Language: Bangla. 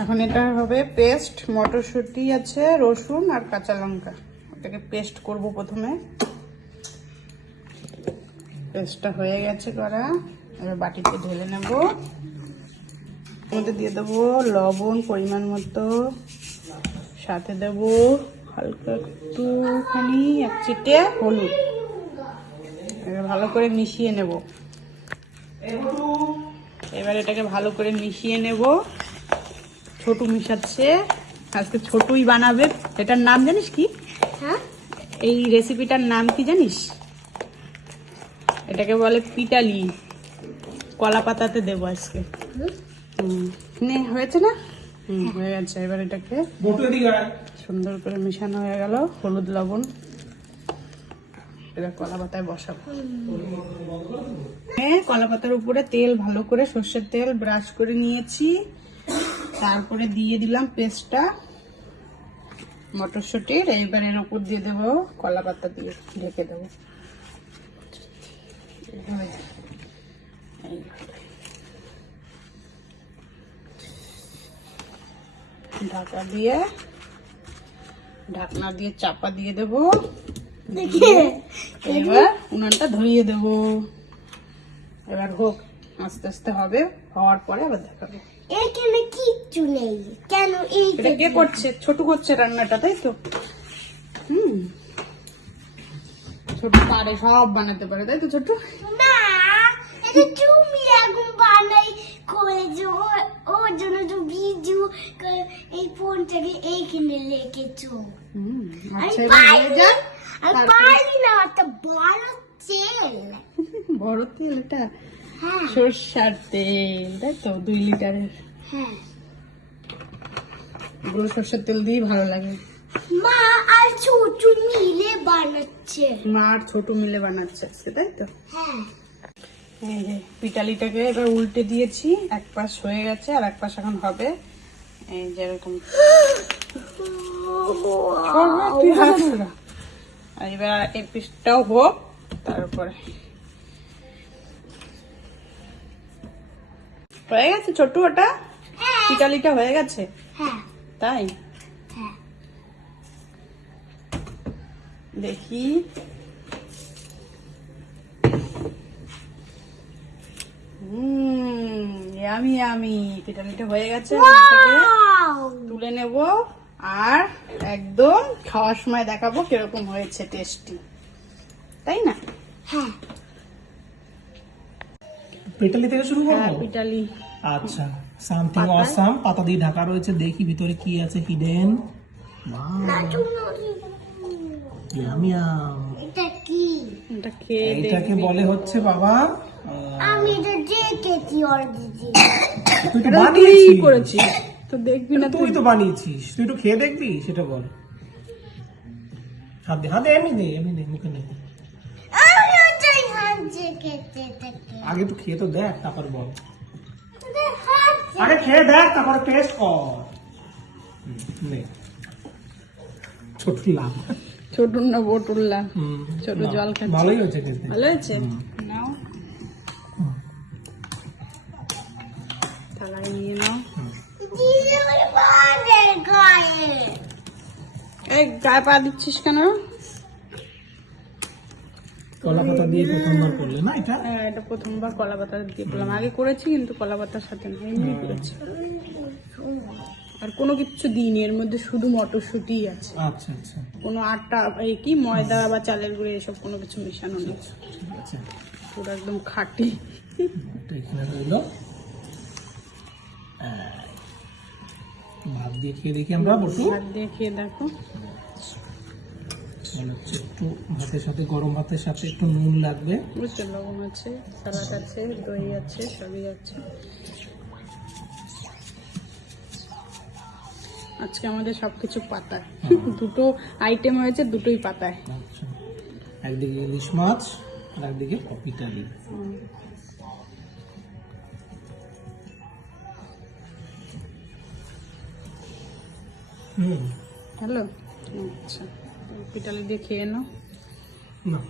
এখন এটা হবে পেস্ট। মটরশুঁটি আছে, রসুন আর কাঁচা লঙ্কা, এটাকে পেস্ট করব প্রথমে। পেস্টটা হয়ে গেছে করা, এবার বাটিতে ঢেলে নেব। মধ্যে দিয়ে দেবো লবণ পরিমাণ মতো, সাথে দেবো হালকা একটুখানি এক চিটে হলুদ। এবার ভালো করে মিশিয়ে নেব। এবার এটাকে ভালো করে মিশিয়ে নেব। ছোটু মিশাচ্ছে, আজকে ছোটুই বানাবে। এটার নাম জানিস কি? হ্যাঁ, এই রেসিপিটার নাম কি জানিস? এটাকে বলে পিটালি। কলা পাতাতে দেবো আজকে। নে, হয়েছে না? হয়ে গেছে। এবার এটাকে সুন্দর করে মেশানো হয়ে গেল, হলুদ লবণ। এবার কলা পাতায় বসাবো। কলা পাতার উপরে তেল, ভালো করে সর্ষের তেল ব্রাশ করে নিয়েছি। তারপরে দিয়ে দিলাম পেস্টটা মটরশুঁটির। এইবার এর উপর দিয়ে দেবো কলা পাতা, দিয়ে ঢেকে দেবো। ঢাকা দিয়ে, ঢাকনা দিয়ে চাপা দিয়ে দেবো। এবার উনানটা ধরিয়ে দেবো। এবার হোক, আস্তে আস্তে হবে। হওয়ার পরে আবার দেখাবো। এখানে কিচ্ছু নেই কেন? এটা কে করছে? ছোট করছে রান্নাটা, তাই তো? ছোট পারে, সব বানাতে পারে, তাই তো ছোট? না, এটা তুমি এখন বানাই করেছো। ওর জন্য তো ভিডিও এই ফোনটাকে এইখানে রেখেছো। আচ্ছা, এবার হয়ে যাক। আর পারি না, একটা বড় তেল। বড় তেল? এটা হ্যাঁ সরষার তেল, তাই তো? 2 লিটারের। হ্যাঁ, এগুলো সরষের তেল দিয়ে ভালো লাগে। মা আর ছোট মিলে বানাচ্ছে। মা আর ছোট মিলে বানাচ্ছে আজকে, তাই তো? হ্যাঁ, এই যে পিটালিটাকে এবার উল্টে দিয়েছি। এক পাশ হয়ে গেছে, আর এক পাশ এখন হবে। এই যেরকম এবার এই পিসটাও হোক, তারপরে হয়ে গেছে ছোট। ওটা পিটালিটা হয়ে গেছে, হ্যাঁ, তাই? হ্যাঁ। দেখি। ইয়ামি ইয়ামি, পিটালিটা হয়ে গেছে। এটাকে তুলে নেব, আর একদম খাওয়ার সময় দেখাবো কিরকম হয়েছে, টেস্টি, তাই না? হ্যাঁ, পিটালি থেকে শুরু করব। হ্যাঁ, পিটালি। আচ্ছা, সামথিং অসাম। পাতা দিয়ে ঢাকা রয়েছে, দেখি ভিতরে কি আছে হিডেন। এটা কি? এটা খেয়ে এটাকে বলে হচ্ছে বাবা, আমি এটা দেখেছি অলরেডি। তুই তো তুই বানিয়েছিস। করেছিস তো, দেখবি না? তুই তো বানিয়েছিস, তুই তো খেয়ে দেখবি, সেটা বল। হাত দে, হাত দে, এমনি দে, মুখে নে। আমি ওটাই হাঁটছে খেতে থেকে। আগে তো খেয়ে তো দেখ, তারপর বল। ওটাই হাঁটছে। আগে খেয়ে দেখ, তারপর টেস্ট কর। নে, ছোট লাভ। ছোট না বটুল্লা, ছোট জল খাচ্ছে। ভালোই হয়েছে খেতে। ভালো হয়েছে? নাও, থালায় নিয়ে নাও। দিদি আমার বাবার গায়ে। এই গায়ে পা দিচ্ছিস কেন? কলা পাতা দিয়ে প্রথমবার করলে না এটা? হ্যাঁ, এটা প্রথমবার কলা পাতা দিয়ে করলাম। আগে করেছি কিন্তু কলা পাতার সাথে না, এমনি করেছি। আর কোনো কিছু দিইনি, এর মধ্যে শুধু মটরশুঁটি আছে। আচ্ছা আচ্ছা, কোনো আটা, এই কি ময়দা বা চালের গুঁড়ো এসব কোনো কিছু মেশানো নেই। ঠিক আছে। পুরো একদম খাঁটি। এটা এখানে রইলো। ভাত দিয়ে খেয়ে দেখি আমরা বটু। ভাত দিয়ে খেয়ে দেখো। মনে হচ্ছে একটু ভাতের সাথে, গরম ভাতের সাথে একটু নুন লাগবে। বুঝতে, লবণ আছে, সালাদ আছে, দই আছে, সবই আছে। আজকে আমাদের সবকিছু পাতায়। দুটো আইটেম হয়েছে, দুটোই পাতায়। আচ্ছা, একদিকে ইলিশ মাছ আর একদিকে পিটালি। হ্যালো, আচ্ছা, পিটালি দিয়ে খেয়ে নাও। না